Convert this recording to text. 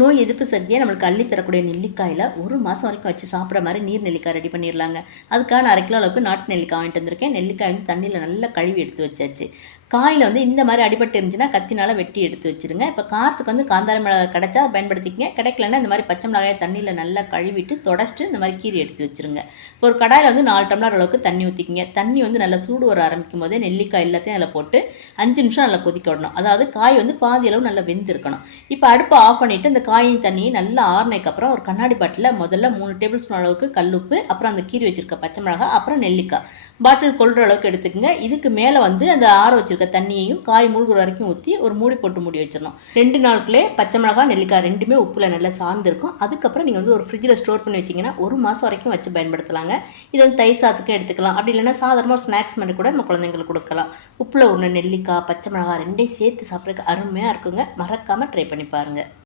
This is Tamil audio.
நோய் எதிர்ப்பு சக்தியை நம்மளுக்கு அள்ளி தரக்கூடிய நெல்லிக்காயில் ஒரு மாதம் வரைக்கும் வச்சு சாப்பிட்ற மாதிரி நீர் நெல்லிக்காய் ரெடி பண்ணிடலாங்க. அதுக்காக 1/2 கிலோ அளவுக்கு நாட்டு நெல்லிக்காய் வாங்கிட்டு வந்திருக்கேன். நெல்லிக்காய் வந்து தண்ணியில் நல்லா கழுவி எடுத்து வச்சாச்சு. காயில் வந்து இந்த மாதிரி அடிபட்டு இருந்துச்சுன்னா கத்தினால வெட்டி எடுத்து வச்சுருங்க. இப்போ காற்றுக்கு வந்து காந்தாரி மிளகாய் கிடைச்சா பயன்படுத்திக்கங்க. கிடைக்கலன்னா இந்த மாதிரி பச்சை மிளகாயை தண்ணியில் நல்லா கழுவிட்டு தொடச்சிட்டு இந்த மாதிரி கீரி எடுத்து வச்சுருங்க. இப்போ ஒரு கடாயில் வந்து 4 டம்ளர் அளவுக்கு தண்ணி ஊற்றிக்கிங்க. தண்ணி வந்து நல்லா சூடு வர ஆரம்பிக்கும் போதே நெல்லிக்காய் எல்லாத்தையும் அதில் போட்டு 5 நிமிஷம் நல்லா கொதிக்க விடணும். அதாவது காய் வந்து பாதி அளவு நல்லா வெந்திருக்கணும். இப்போ அடுப்பை ஆஃப் பண்ணிவிட்டு இந்த காயின் தண்ணியை நல்லா ஆறுனதுக்கப்புறம் ஒரு கண்ணாடி பாட்டிலில் முதல்ல 3 டேபிள் ஸ்பூன் அளவுக்கு கல்லுப்பு, அப்புறம் அந்த கீரி வச்சுருக்க பச்சை மிளகாய், அப்புறம் நெல்லிக்காய் பாட்டில் கொள்கிற அளவுக்கு எடுத்துக்கோங்க. இதுக்கு மேலே வந்து அந்த ஆற வச்சுருக்க தண்ணியையும் காய் மூழ்கிற வரைக்கும் ஊற்றி ஒரு மூடி போட்டு மூடி வச்சிடணும். 2 நாளுக்குள்ளே பச்சை மிளகாய் நெல்லிக்காய் ரெண்டுமே உப்பில் நல்லா சார்ந்திருக்கும். அதுக்கப்புறம் நீங்கள் வந்து ஒரு ஃப்ரிட்ஜில் ஸ்டோர் பண்ணி வச்சிங்கன்னா 1 மாதம் வரைக்கும் வச்சு பயன்படுத்தலாங்க. இது வந்து தயிர் சாதத்துக்கும் எடுத்துக்கலாம். அப்படி இல்லைன்னா சாதாரணமாக ஒரு ஸ்நாக்ஸ் பண்ணி கூட நம்ம குழந்தைங்களுக்கு கொடுக்கலாம். உப்பில் ஒன்று நெல்லிக்காய் பச்சை மிளகாய் ரெண்டையும் சேர்த்து சாப்பிட்றதுக்கு அருமையாக இருக்குங்க. மறக்காமல் ட்ரை பண்ணி பாருங்கள்.